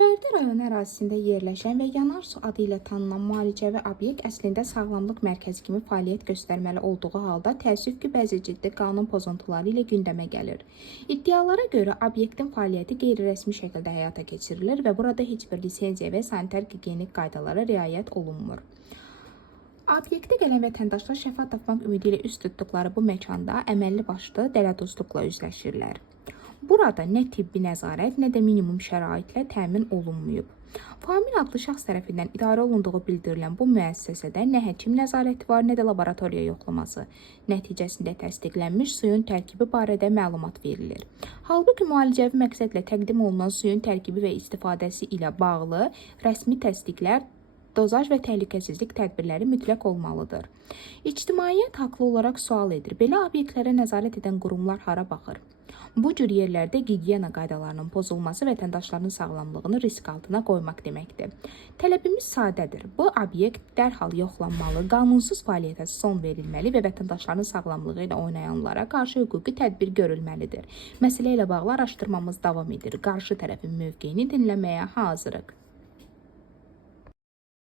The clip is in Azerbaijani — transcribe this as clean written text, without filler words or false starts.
Bərdə rayonu ərazisində yerləşən və Yanarsu adı ilə tanınan müalicəvi obyekt əslində sağlamlıq mərkəzi kimi fəaliyyət göstərməli olduğu halda təəssüf ki, bəzi ciddi qanun pozuntuları ilə gündəmə gəlir. İddialara görə obyektin fəaliyyəti qeyri-rəsmi şəkildə həyata keçirilir və burada heç bir lisenziya və sanitar-gigiyenik qaydalara riayət olunmur. Obyektə gələn vətəndaşlar şəfa tapmaq ümidi ilə üst tutduqları bu məkanda əməlli başlı dələduzluqla üzləşirlər. Burada nə tibbi nəzarət, nə də minimum şəraitlə təmin olunmayıb. Famil adlı şəxs tərəfindən idarə olunduğu bildirilən bu müəssisədə nə həkim nəzarəti var, nə də laboratoriya yoxlaması. Nəticəsində təsdiqlənmiş suyun tərkibi barədə məlumat verilir. Halbuki müalicəvi məqsədlə təqdim olunan suyun tərkibi və istifadəsi ilə bağlı rəsmi təsdiqlər, dozaj və təhlükəsizlik tədbirləri mütləq olmalıdır. İctimaiyyət haqlı olaraq sual edir. Belə obyektlərə nəzarət edən qurumlar hara baxır? Bu cür yerlərdə gigiyena qaydalarının pozulması vətəndaşların sağlamlığını risk altına qoymaq deməkdir. Tələbimiz sadədir. Bu obyekt dərhal yoxlanmalı, qanunsuz fəaliyyətə son verilməli və vətəndaşların sağlamlığı ilə oynayanlara qarşı hüquqi tədbir görülməlidir. Məsələ ilə bağlı araşdırmamız davam edir. Qarşı tərəfin mövqeyini dinləməyə hazırıq.